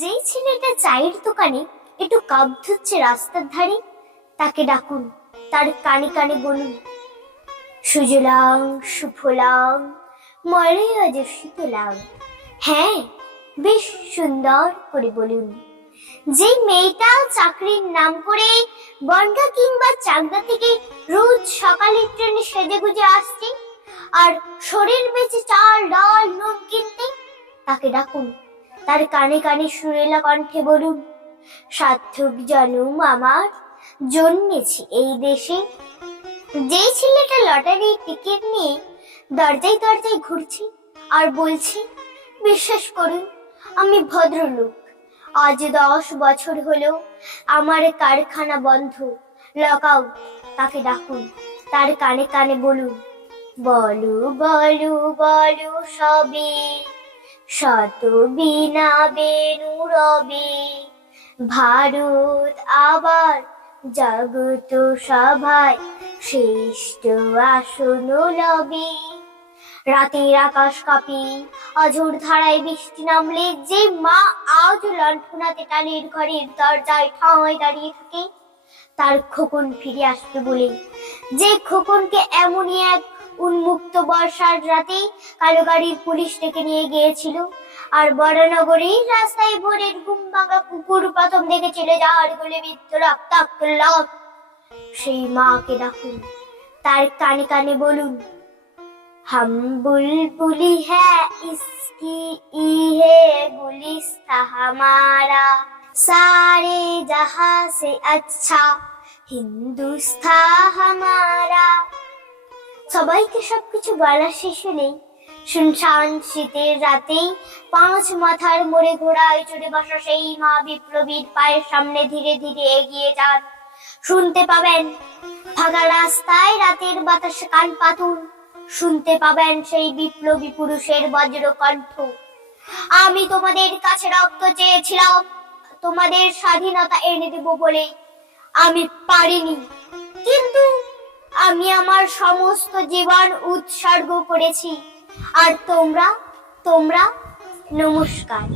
যেই ছেলেটা চায়ের দোকানে একটু কাপ ধুচ্ছে রাস্তার ধারে, তাকে ডাকুন, তার কানে কানে বলুন, সুজলাং, সুফলাং মলয়াজ শীতলাং হ্যাঁ বেশ সুন্দর করে বলুন। যে মেয়েটা চাকরির নাম করে বনগা কিংবা চাকদা থেকে রোজ সকালে ট্রেনে সেজে গুজে আসছে, আর শরীর বেঁচে চাল, ডাল, নুন কিনতে, তাকে ডাকুন। তার কানে কানে সুরেলা কণ্ঠে বলুন, সার্থক জনম আমার, জন্মেছি এই দেশে। যেই ছেলেটা লটারির টিকিট নিয়ে দরজায় দরজায় ঘুরছে আর বলছে, বিশ্বাস করুন, আমি ভদ্রলোক। আজ দশ বছর হলো আমার কারখানা বন্ধ। লক আউট তাকে ডাকুন। তার কানে কানে বলুন, বলো বলো বলো সবে শত বিনা ভারত আবার জগত সভায় শ্রেষ্ঠ আসন লবে। রাতের আকাশ কাঁপি, অঝোর ধারায় বৃষ্টি নামলে যে মা আজ লণ্ঠনাতে টালির ঘরের দরজায় ঠাঁই দাঁড়িয়ে থাকে, তার খোকন ফিরে আসবে বলে। যে খোকনকে এমনই এক উন্মুক্ত বর্ষার রাতে কালো গাড়ির পুলিশ ডেকে নিয়ে গিয়েছিল আর বড়নগরীর রাস্তায় ভোরের ঘুম ভাঙা কুকুর প্রথম দেখেছিল যার গলে বিদ্ধ রক্তাক্ত লাভ সেই মাকে ডাকুন তার কানে কানে বলুন हम बुलबुली है इसकी ये गुलिस्ता हमारा सारे जहां से अच्छा হিন্দুস্তা হামারা সবাইকে সবকিছু বলা শেষ হলেই শুনশান শীতের রাতেই পাঁচ মাথার মোড়ে ঘোড়ায় চড়ে বসা সেই মা বিপ্লবীর পায়ের সামনে ধীরে ধীরে এগিয়ে যান। শুনতে পাবেন ফাঁকা রাস্তায় রাতের বাতাসে কান পাতুন শুনতে পাবেন সেই বিপ্লবী পুরুষের বজ্র কণ্ঠ। আমি তোমাদের কাছে রক্ত চেয়েছিলাম, তোমাদের স্বাধীনতা এনে দেব বলে আমি পারিনি। কিন্তু আমি আমার সমস্ত জীবন উৎসর্গ করেছি। আর তোমরা তোমরা নমস্কার।